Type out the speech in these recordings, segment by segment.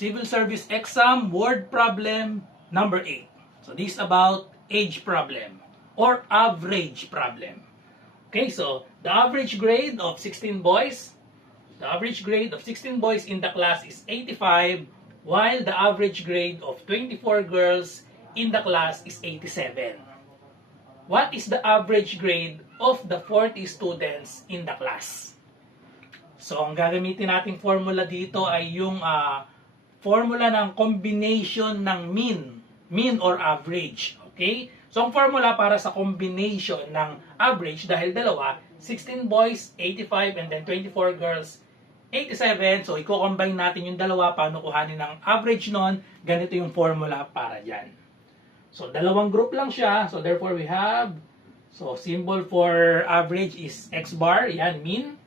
Civil Service Exam Word Problem number 8. So this is about age problem or average problem. Okay, so the average grade of 16 boys, in the class is 85, while the average grade of 24 girls in the class is 87. What is the average grade of the 40 students in the class? So ang gagamitin nating formula dito ay yung formula ng combination ng mean or average. Okay? So ang formula para sa combination ng average, dahil dalawa, 16 boys, 85, and then 24 girls, 87. So i-combine natin yung dalawa, paano kuhanin ng average nun, ganito yung formula para dyan. So dalawang group lang siya, so therefore we have, so symbol for average is x bar, yan, mean.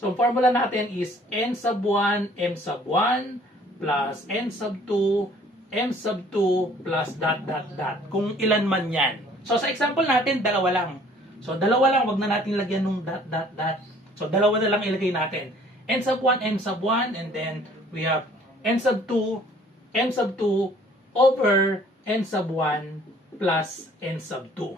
So ang formula natin is n sub 1, m sub 1, plus n sub 2, m sub 2, plus dot dot dot. Kung ilan man yan. So sa example natin, dalawa lang. So dalawa lang, wag na natin lagyan ng dot dot dot. So dalawa na lang ilagay natin. N sub 1, m sub 1, and then we have n sub 2, m sub 2 over n sub 1 plus n sub 2.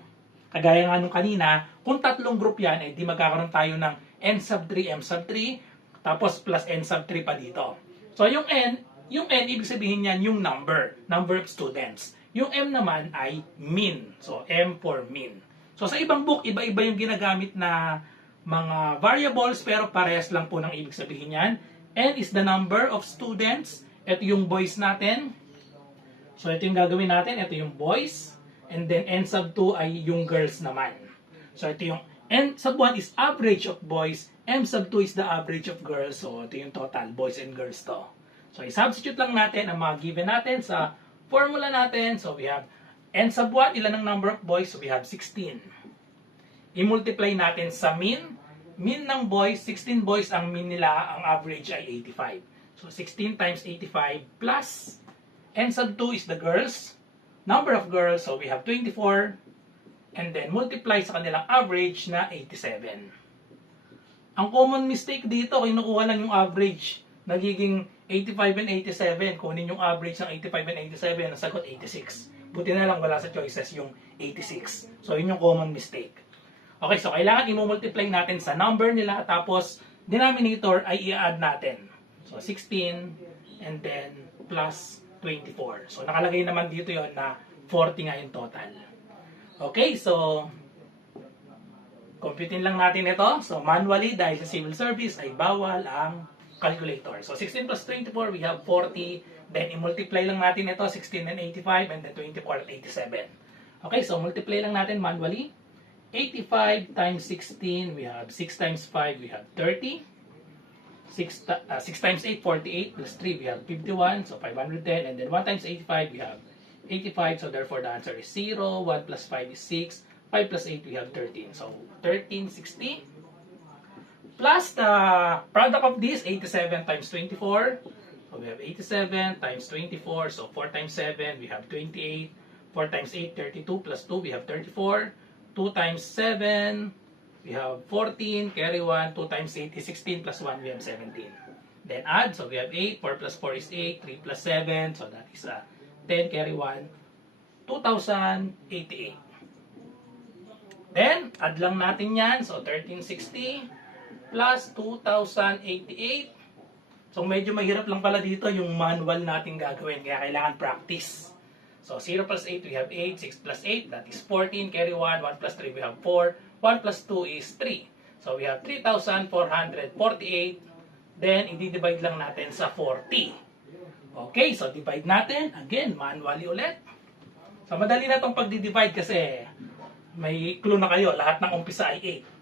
Kagaya nga nung kanina, kung tatlong group yan, eh di magkakaroon tayo ng n sub 3, m sub 3, tapos plus n sub 3 pa dito. So yung n, ibig sabihin niyan yung number of students. Yung m naman ay mean. So m for mean. So sa ibang book, iba-iba yung ginagamit na mga variables, pero parehas lang po ng ibig sabihin niyan. N is the number of students. Ito yung boys natin. So ito yung gagawin natin. Ito yung boys. And then n sub 2 ay yung girls naman. So ito yung n sub 1 is average of boys. M sub 2 is the average of girls. So ito yung total, boys and girls to. So i-substitute lang natin ang mga given natin sa formula natin. So we have n sub 1, ilan ang number of boys? So we have 16. I-multiply natin sa mean. Mean ng boys, 16 boys ang mean nila, ang average ay 85. So 16 times 85 plus n sub 2 is the girls. Number of girls, so we have 24. And then multiply sa kanilang average na 87. Ang common mistake dito, kinukuha lang yung average. Nagiging 85 and 87. Kunin yung average ng 85 and 87, nasagot 86. Buti na lang wala sa choices yung 86. So yun yung common mistake. Okay, so kailangan i-multiply natin sa number nila, tapos denominator ay i-add natin. So 16 and then plus 24. So nakalagay naman dito yon na 40 nga yung total. Okay, so computin lang natin ito. So manually, dahil sa civil service ay bawal ang calculator. So 16 plus 24, we have 40. Then i-multiply lang natin ito, 16 and 85, and then 24 at 87. Okay, so multiply lang natin manually. 85 times 16, we have 6 times 5, we have 30. 6 times 8, 48, plus 3, we have 51, so 510. And then 1 times 85, we have 85, so therefore the answer is 0. 1 plus 5 is 6. 5 plus 8, we have 13. So 1360. Plus the product of this, 87 times 24. So we have 87 times 24. So 4 times 7, we have 28. 4 times 8, 32. Plus 2, we have 34. 2 times 7, we have 14. Carry 1. 2 times 8 is 16. Plus 1, we have 17. Then add. So we have 8. 4 plus 4 is 8. 3 plus 7. So that is 10. Carry 1. 2,088. Then, add lang natin yan. So 1360. Plus 2,088. So medyo mahirap lang pala dito yung manual natin gagawin. Kaya kailangan practice. So 0 plus 8, we have 8. 6 plus 8, that is 14. Carry 1. 1 plus 3, we have 4. 1 plus 2 is 3. So we have 3,448. Then, i-divide lang natin sa 40. Okay, so divide natin. Again, manually ulit. So madali na itong pag-divide kasi may clue na kayo. Lahat ng umpisa ay 8.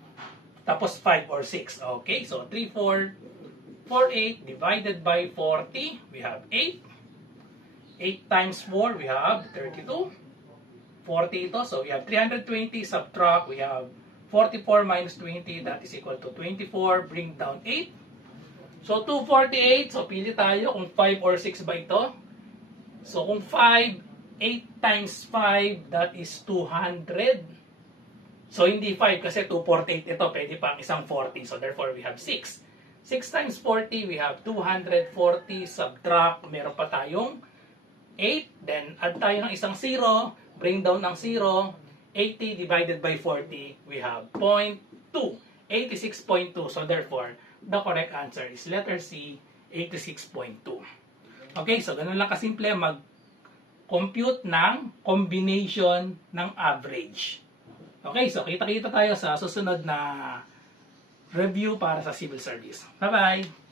Tapos 5 or 6. Okay, so 3, 4, 4, 8 divided by 40. We have 8. 8 times 4, we have 32. 40 ito, so we have 320. Subtract, we have 44 minus 20. That is equal to 24. Bring down 8. So 248. So pili tayo kung 5 or 6 ba ito. So kung 5, 8 times 5, that is 200. So, hindi 5 kasi 248 ito. Pwede pang isang 40. So, therefore, we have 6. 6 times 40, we have 240. Subtract, meron pa tayong 8. Then, add tayo ng isang 0. Bring down ng 0. 80 divided by 40, we have 0.2. 86.2. So, therefore, the correct answer is letter C, 86.2. Okay, so ganun lang kasimple mag-compute ng combination ng average. Okay, so kita-kita tayo sa susunod na review para sa civil service. Bye-bye!